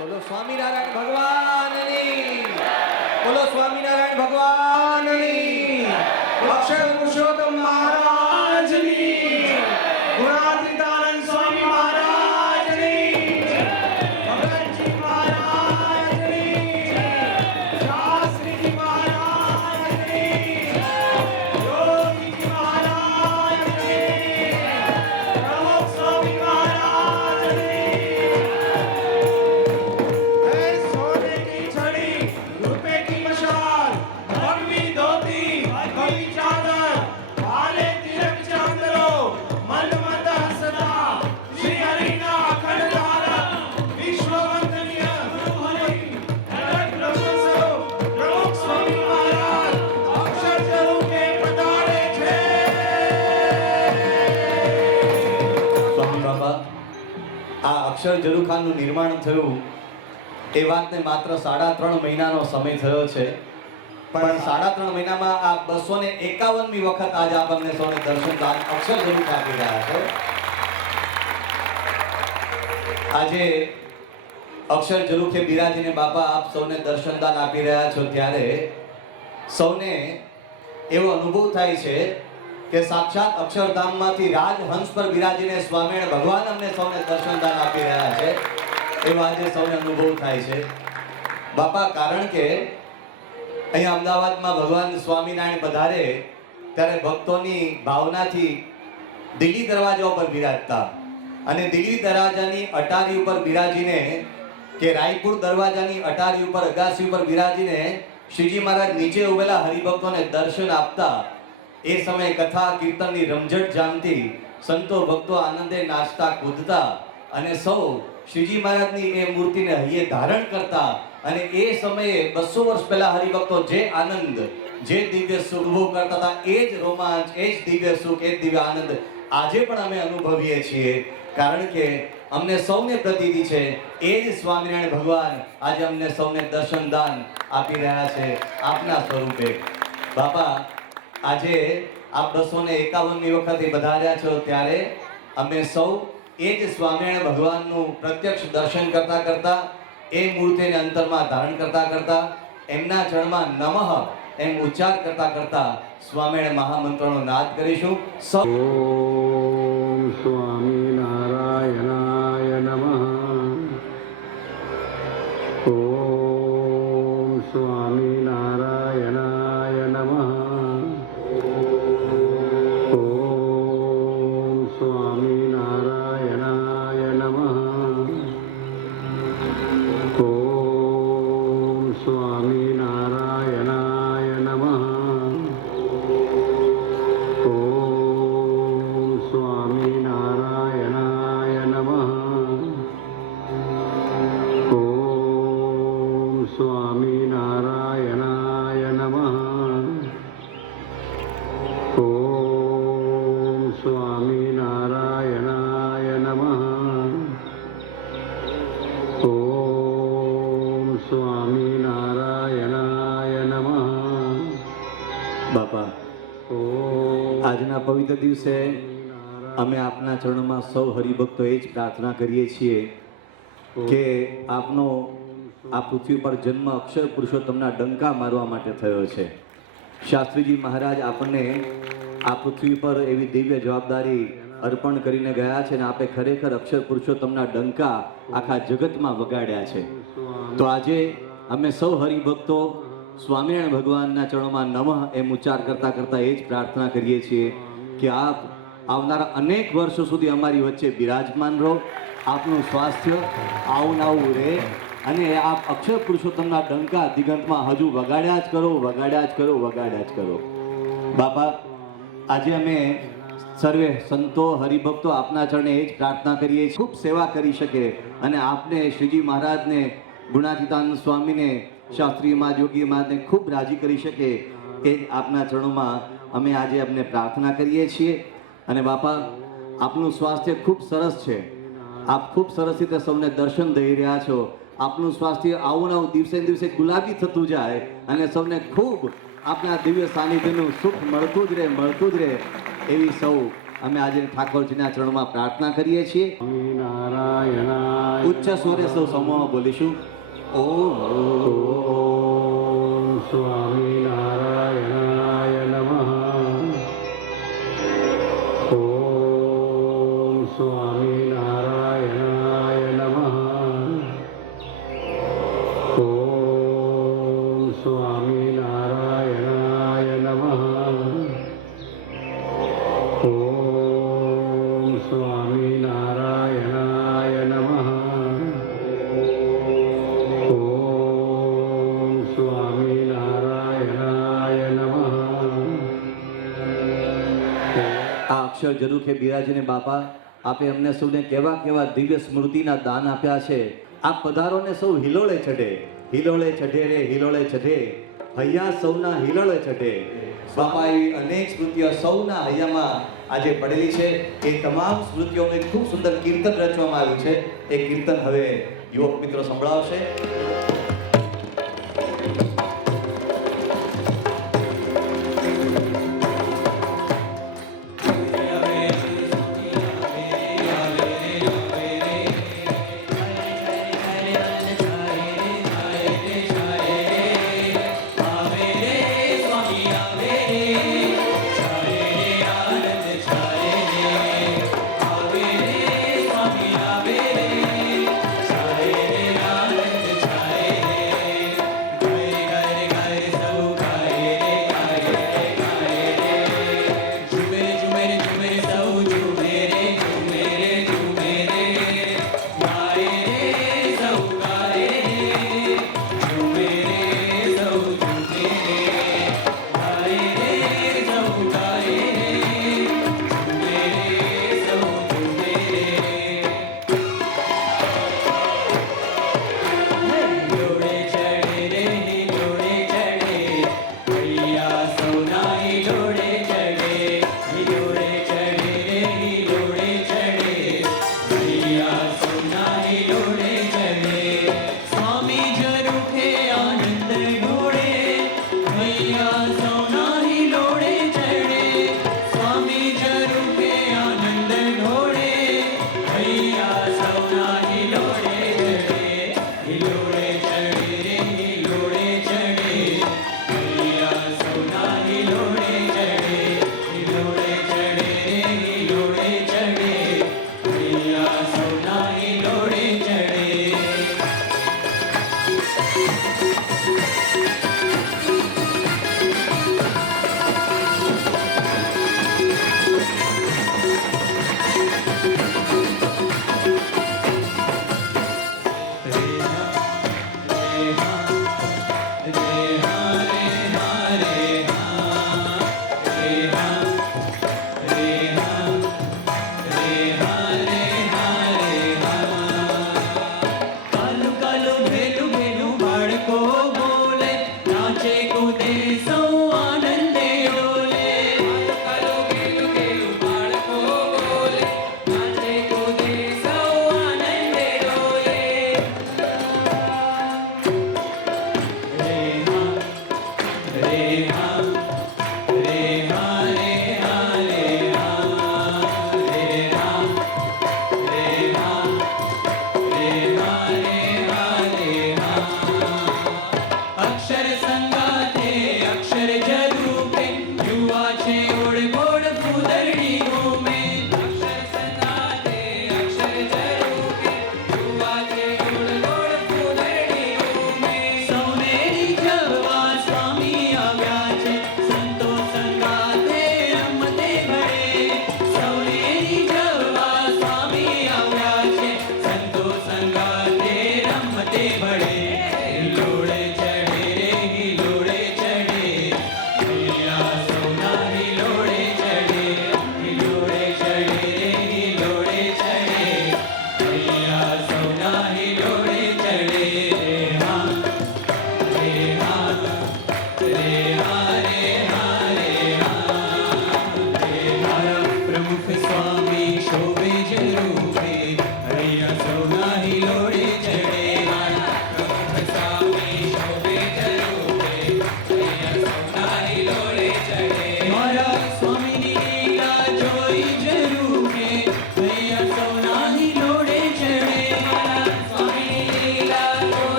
બોલો સ્વામિનારાયણ ભગવાનની, બોલો સ્વામિનારાયણ ભગવાનની, અક્ષર પુરુષોત્તમ મહારાજની, ગુણાતીતાનંદ સ્વામી મહારાજની, ભગતજી મહારાજની, શાસ્ત્રીજી મહારાજની, યોગીજી મહારાજની, પ્રમુખ સ્વામી મહારાજની। सोने की छड़ी, रुपए की मशाल, भगवी धोती, भगवी चादर, भाले तिलक चांदलो, मन मत हसदा, श्री हरिना अखंड धारा, विश्व वंदनीय गुरु हरि, जगत ब्रह्मस्वरूप प्रमुख स्वामी महाराज अक्षर जरूर के पधारे छे। स्वामी बाबा, આ અક્ષર ઝરૂખાનું નિર્માણ થયું એ વાતને માત્ર 3.5 મહિનાનો સમય થયો છે, પણ 3.5 મહિનામાં આ 251મી વખત આજે આપ અમને સૌને દર્શન દાન અક્ષર ઝરૂખા આપી રહ્યા છો। આજે અક્ષર ઝરૂખે બિરાજીને બાપા આપ સૌને દર્શન દાન આપી રહ્યા છો ત્યારે સૌને એવો અનુભવ થાય છે કે સાક્ષાત અક્ષરધામમાંથી રાજહંસ પર બિરાજીને સ્વામિનારાયણ ભગવાન અમને સૌને દર્શન દાન આપી રહ્યા છે એવો આજે સૌને અનુભવ થાય છે બાપા। કારણ કે અહીંયા અમદાવાદમાં ભગવાન સ્વામિનારાયણ પધારે ત્યારે ભક્તોની ભાવનાથી દિલ્હી દરવાજા ઉપર બિરાજતા અને દિલ્હી દરવાજાની અટારી ઉપર બિરાજીને કે રાયપુર દરવાજાની અટારી ઉપર અગાસી ઉપર બિરાજીને શ્રીજી મહારાજ નીચે ઉભેલા હરિભક્તોને દર્શન આપતા। એ સમયે કથા કીર્તનની રમઝટ જામતી, સંતો ભક્તો આનંદે નાચતા કૂદતા અને સૌ શ્રીજી મહારાજની એ મૂર્તિને હૈયે ધારણ કરતા અને એ સમયે 200 વર્ષ પહેલા હરિભક્તો જે આનંદ, જે દિવ્ય સુખ અનુભવ કરતા હતા એ જ રોમાંચ, એ જ દિવ્ય સુખ, એ જ દિવ્ય આનંદ આજે પણ અમે અનુભવીએ છીએ। કારણ કે અમને સૌને પ્રતીતિ છે એ જ સ્વામિનારાયણ ભગવાન આજે અમને સૌને દર્શન દાન આપી રહ્યા છે આપના સ્વરૂપે। બાપા, આજે આપ 251મી વખતે પધાર્યા છો ત્યારે અમે સૌ એ જ સ્વામિનારાયણ ભગવાનનું પ્રત્યક્ષ દર્શન કરતા કરતા એ મૂર્તિને અંતરમાં ધારણ કરતા કરતા એમના ચરણમાં નમઃ એમ ઉચ્ચાર કરતા કરતા સ્વામિનારાયણ મહામંત્રનો નાદ કરીશું। ઓમ સ્વામિનારાયણાય નમઃ। ઓમ સ્વામિનારાયણાય નમઃ। ઓમ સ્વામિનારાયણાય નમઃ। ઓમ સ્વામિનારાયણાય નમઃ। ઓમ સ્વામિનારાયણાય નમઃ। ઓમ સ્વામિનારાયણાય નમઃ। ઓમ સ્વામિનારાયણાય નમઃ। ઓમ સ્વામિનારાયણાય નમઃ। બાપા, આજના પવિત્ર દિવસે અમે આપના ચરણોમાં સૌ હરિભક્તો એ જ પ્રાર્થના કરીએ છીએ કે આપનો આ પૃથ્વી પર જન્મ અક્ષર પુરુષોત્તમના ડંકા મારવા માટે થયો છે। શાસ્ત્રીજી મહારાજ આપણને આ પૃથ્વી પર એવી દિવ્ય જવાબદારી અર્પણ કરીને ગયા છે અને આપે ખરેખર અક્ષર પુરુષોત્તમના ડંકા આખા જગતમાં વગાડ્યા છે। તો આજે અમે સૌ હરિભક્તો સ્વામિનારાયણ ભગવાનના ચરણોમાં નમઃ એમ ઉચ્ચાર કરતા કરતા એ જ પ્રાર્થના કરીએ છીએ કે આપ આવનારા અનેક વર્ષો સુધી અમારી વચ્ચે બિરાજમાન રહો, આપનું સ્વાસ્થ્ય આવું આવું રહે અને આપ અક્ષર પુરુષોત્તમના ડંકા દિગંતમાં હજુ વગાડ્યા જ કરો, વગાડ્યા જ કરો, વગાડ્યા જ કરો। બાપા, આજે અમે સર્વે સંતો હરિભક્તો આપના ચરણે એ જ પ્રાર્થના કરીએ છીએ ખૂબ સેવા કરી શકે અને આપને શ્રીજી મહારાજને, ગુણાતીતાનંદ સ્વામીને, શાસ્ત્રી મહારાજ, યોગી મહારાજને ખૂબ રાજી કરી શકે એ આપના ચરણોમાં અમે આજે અમને પ્રાર્થના કરીએ છીએ। અને બાપા, આપનું સ્વાસ્થ્ય ખૂબ સરસ છે, આપ ખૂબ સરસ રીતે સૌને દર્શન દઈ રહ્યા છો। આપનું સ્વાસ્થ્ય આવું આવું દિવસે ને દિવસે ગુલાબી થતું જાય અને સૌને ખૂબ આપના દિવ્ય સાનિધ્યનું સુખ મળતું જ રહે, મળતું જ રહે એવી સૌ અમે આજે ઠાકોરજીના ચરણમાં પ્રાર્થના કરીએ છીએ। નારાયણાય ઉચ્ચ સ્વરે સૌ સમૂહમાં બોલીશું. ઓમ ઓમ સ્વામિનારાયણાય નમઃ. ઓમ સ્વામિનારાયણાય નમઃ. ઓમ સ્વામિનારાયણાય નમઃ. ઓમ સ્વામિનારાયણાય નમઃ. ઓમ સ્વામિનારાયણાય નમઃ. આ અક્ષર ઝરૂખે બિરાજીને બાપા, આપે અમને સૌને કેવા કેવા દિવ્ય સ્મૃતિના દાન આપ્યા છે. આપ પધારો ને સૌ હિલોળે ચઢે, હિલોળે ચઢે રે હિલોળે ચઢે, હૈયા સૌના હિલોળે ચઢે. બાપા, એવી અનેક સ્મૃતિઓ સૌના હૈયામાં આજે પડેલી છે. એ તમામ સ્મૃતિઓનું ખૂબ સુંદર કીર્તન રચવામાં આવ્યું છે. એ કીર્તન હવે યુવક મિત્રો સંભળાવશે.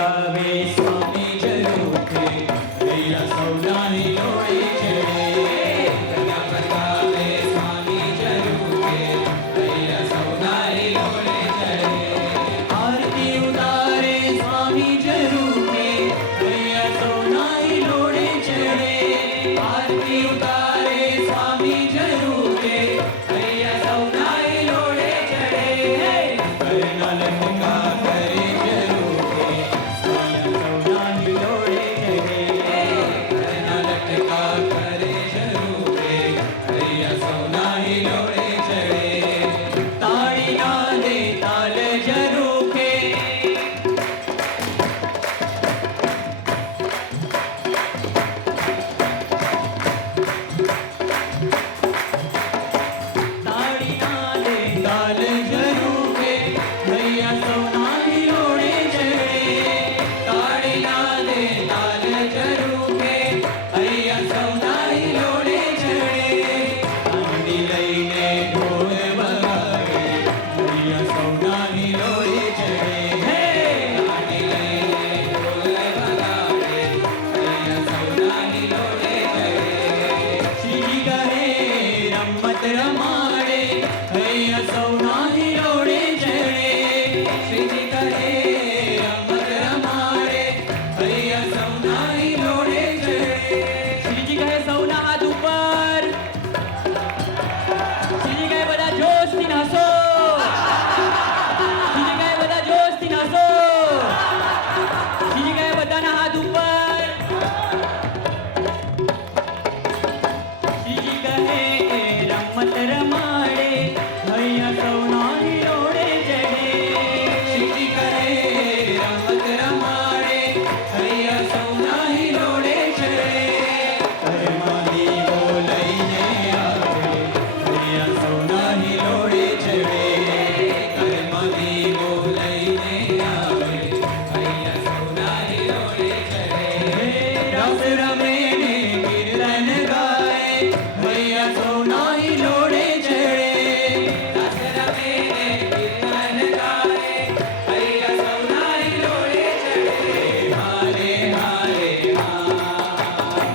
પ્રકાવે સ્વામી જરૂખે હૈયા સૌનાની લોડી ચડે કન્યા પ્રકાવે સ્વામી જરૂખે હૈયા સૌનાની લોડી ચડે આરતી ઉતારે સ્વામી જરૂખે હૈયા સૌનાની લોડી ચડે આરતી ઉતારે સ્વામી જરૂખે હૈયા સૌનાની લોડી ચડે કરના લટકા કરે જરૂખે સ્વયં સૌનાની લોડી ચડે કરના લટકા કરે જરૂખે હૈયા સૌનાની લોડી ચડે તાળી ના દે તાલ જરૂખે તાળી ના દે તાલ જરૂખે હૈયા સૌનાની લોડે ચડે તાળી ના દે તાલ જરૂખે હૈયા સૌનાની લોડે ચડે આંડી લઈને ઢોલ વગાડે હૈયા સૌનાની લોડે ચડે હે આંડી લઈને ઢોલ વગાડે હૈયા સૌનાની લોડે ચડે શ્રીજી કહે રમત રમાડે હૈયા સૌનાની લોડે ચડે શ્રીજી કહે રમત રમાડે હૈયા સૌનાની લોડે ચડે શ્રીજી કહે સૌના હાથ ઉપર શ્રીજી કહે બધા જોશથી નાચો શ્રીજી કહે બધા જોશથી નાચો શ્રીજી કહે બધાના હાથ ઉપર શ્રીજી કહે રમત રમાડે હૈયા સૌનાની લોડે ચડે શ્રીજી કહે રમત રમાડે હૈયા સૌનાની લોડે ચડે ઘરમાં દીવો લઈને આવે હૈયા સૌનાની લોડે ચડે ઘરમાં દીવો લઈને આવે હૈયા સૌનાની લોડે ચડે રસ રમે ને કીર્તન ગાય હૈયા સૌનાની લોડે ચડે રસ રમે ને કીર્તન ગાય હૈયા સૌનાની લોડે ચડે હારે હારે હા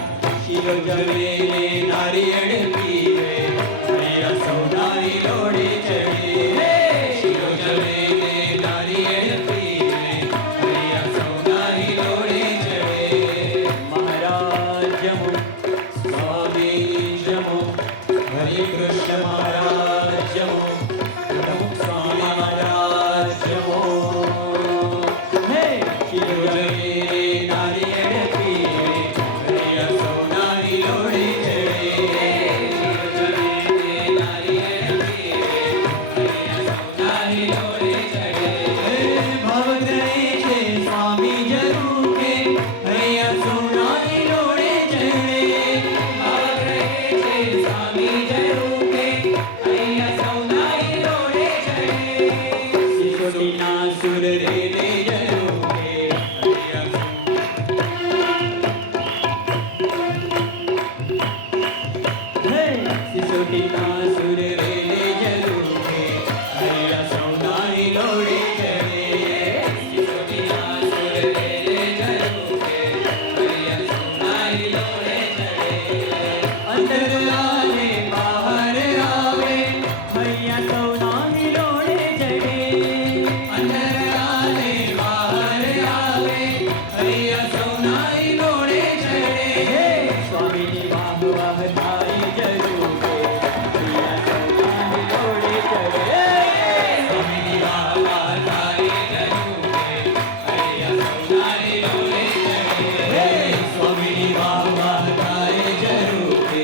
શિરો જવે નારિયેળ પીવે હૈયા સૌનાની લોડે ચડે શિરો જવે નારિયેળ પીવે હૈયા સૌનાની લોડે ચડે મહારાજ જમો સ્વામી જમો હરે કૃષ્ણ મહારાજ જમો પ્રમુખ સ્વામી મહારાજ જમો હે શિરો જવે નારિયેળ પીવે હૈયા સૌનાની લોડે ચડે શિરો જવે નારિયેળ પીવે હૈયા સૌનાની લોડે ચડે ભાવ કરે છે સ્વામી જરૂખે હૈયા સૌનાની લોડે ચડે ભાવ કરે છે સ્વામી જરૂખે હૈયા સૌનાની લોડે ચડે સિસોટીના સુર રે રે જરૂખે હૈયા હે સિસોટીના સુર રે રે જરૂખે હૈયા સૌનાની લોડે ચડે સિસોટીના સુર રે રે જરૂખે હૈયા સૌનાની લોડે ચડે અંદર આલે બહાર આવે હૈયા સૌનાની લોડે ચડે અંદર આલે બહાર આવે હૈયા સૌનાની લોડે ચડે સ્વામીની વાહ વાહ થાય જરૂખે હૈયા સૌનાની લોડે ચડે સ્વામીની વાહ વાહ થાય જરૂખે હૈયા સૌનાની લોડે ચડે સ્વામીની વાહ વાહ થાય જરૂખે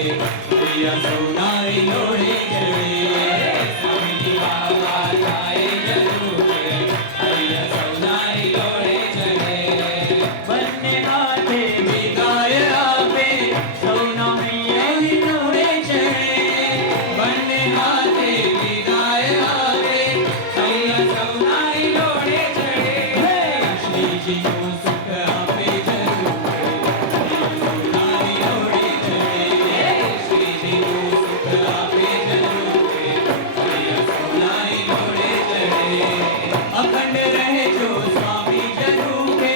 હૈયા સૌનાની લોડે ચડે સ્વામીની વાહ વાહ થાય જરૂખે હૈયા સૌનાની લોડે ચડે બંને હાથે વિદાય આપે સૌના હૈયાની લોડે ચડે બંને હાથે વિદાય આપે હૈયા સૌનાની લોડે ચડે શ્રીજીનું સુખ આપે જરૂખે હૈયા સૌનાની લોડે ચડે શ્રીજીનું સુખ આપે જરૂખે હૈયા સૌનાની લોડે ચડે અખંડ રહેજો સ્વામી જરૂખે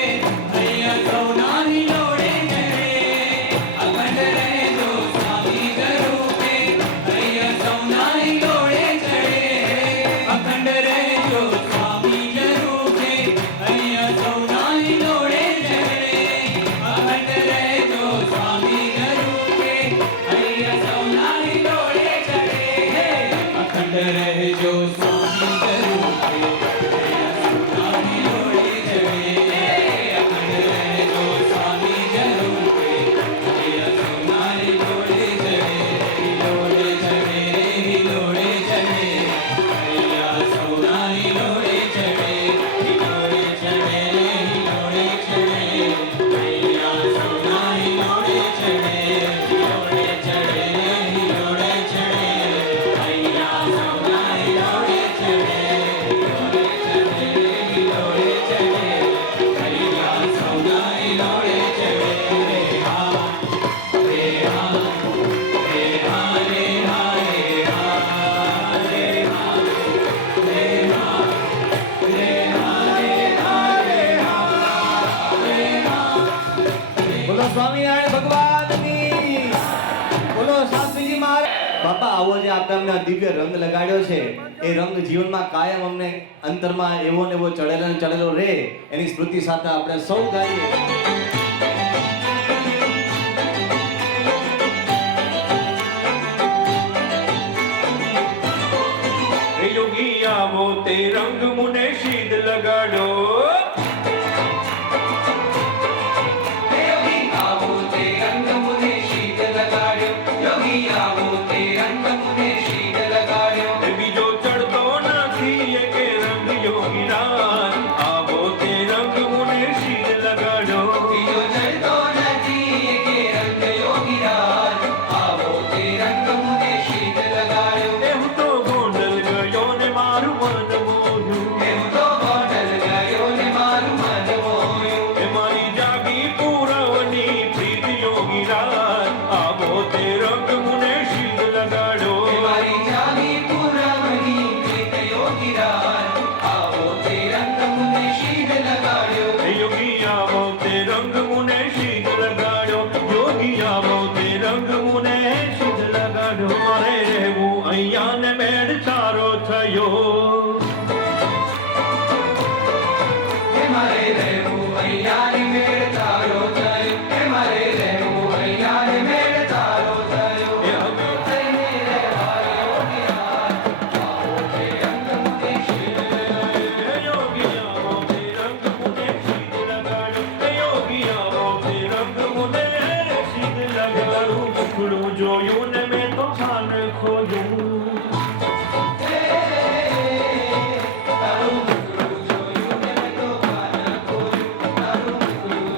સ્વામિનારાયણ ભગવાનની બોલો શાસ્ત્રીજી મહારાજ. બાપા આવો જે આપણે અમને દિવ્ય રંગ લગાડ્યો છે એ રંગ જીવનમાં કાયમ અમને અંતરમાં એવો ને એવો ચડેલો ને ચડેલો રહે એની સ્મૃતિ સાથે આપણે સૌ ગાઈએ. યોગી આવો તે રંગ મુને શીદ લગાડો યોગી આવો તે રંગ મુને શીદ લગાડ્યો યોગી આવો તે રંગ મુને શીદ લગાડ્યો બીજો ચડતો નથી કે રંગ યોગી રાજ આવો તે રંગ મુને શીદ લગાડ્યો બીજો ચડતો નથી કે રંગ યોગી રાજ આવો તે રંગ મુને શીદ લગાડ્યો એવું તો ગોંડલ ગયો ને મારું મન મોહ્યું એવું તો ગોંડલ ગયો ને મારું મન મોહ્યું એ મારી જાગી પૂરવની પ્રીત યોગી રાજ આવો તે રંગ મુને શીદ લગાડો એ મારી જાગી પૂરવની પ્રીત યોગી રાજ આવો તે રંગ મુને શીદ લગાડ્યો યોગી આવો તે રંગ મુને શીદ લગાડ્યો યોગી આવો તે રંગ મુને શીદ લગાડ્યો મારે રહેવું અહીંયા ને મેળ તારો થયો મારે રહેવું અહીંયા ને મેળ તારો થયો મારે રહેવું અહીંયા ને મેળ તારો થયો અમે થઈને રહેવાયો નિહાર આવો તે રંગ મુને શીદ લગાડ્યો યોગી આવો તે રંગ મુને શીદ લગાડ્યો યોગી આવો તે રંગ મુને શીદ લગાડ્યો મુખડું જોયું ને મેં તો ખાન ખોયું તારું મુખડું જોયું ને મેં તો ખાન ખોયું તારું મુખડું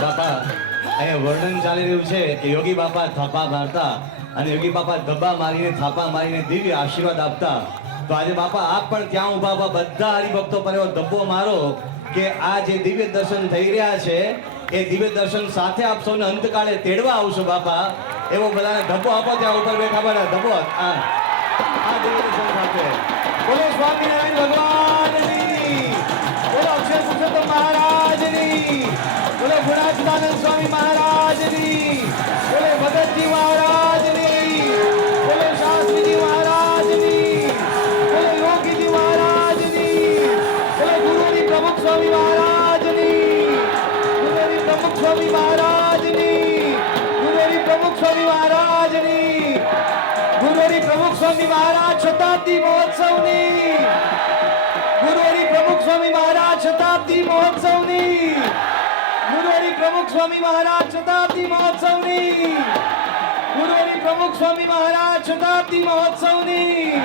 બાપા અહીંયા વર્ણન ચાલી રહ્યું છે કે યોગી બાપા થાપા મારતા અને યોગી બાપા ધબ્બા મારીને થાપા મારીને દિવ્ય આશીર્વાદ આપતા. તો આજે બાપા આપ પણ ત્યાં ઊભા ઊભા બધા હરિભક્તો પર એવો ધબ્બો મારો કે આ જે દિવ્ય દર્શન થઈ રહ્યા છે એ દિવ્ય દર્શન સાથે આપ સૌને અંતકાળે તેડવા આવશો બાપા. એવો બધાને ધબ્બો આપો ત્યાં ઉપર બેઠા બધા ધબ્બો આ દિવ્ય દર્શન સાથે. બોલો સ્વામિનારાયણ ભગવાનની, બોલો અક્ષર પુરુષોત્તમ મહારાજની, બોલો ગુણાતીતાનંદ સ્વામી મહારાજની, બોલો ભગતજી મહારાજની, બોલો શાસ્ત્રીજી મહારાજની, બોલો યોગીજી મહારાજની, બોલો ગુરુની પ્રમુખ સ્વામી મહારાજની, ગુરુની પ્રમુખ સ્વામી મહારાજની, ગુરુની પ્રમુખ સ્વામી મહારાજની, ગુરુની પ્રમુખ સ્વામી મહારાજ શતાબ્દી મહોત્સવની, ગુરુની પ્રમુખ સ્વામી મહારાજ શતાબ્દી મહોત્સવની, ગુરુની પ્રમુખ સ્વામી મહારાજ શતાબ્દી મહોત્સવની, ગુરુની પ્રમુખ સ્વામી મહારાજ શતાબ્દી મહોત્સવની,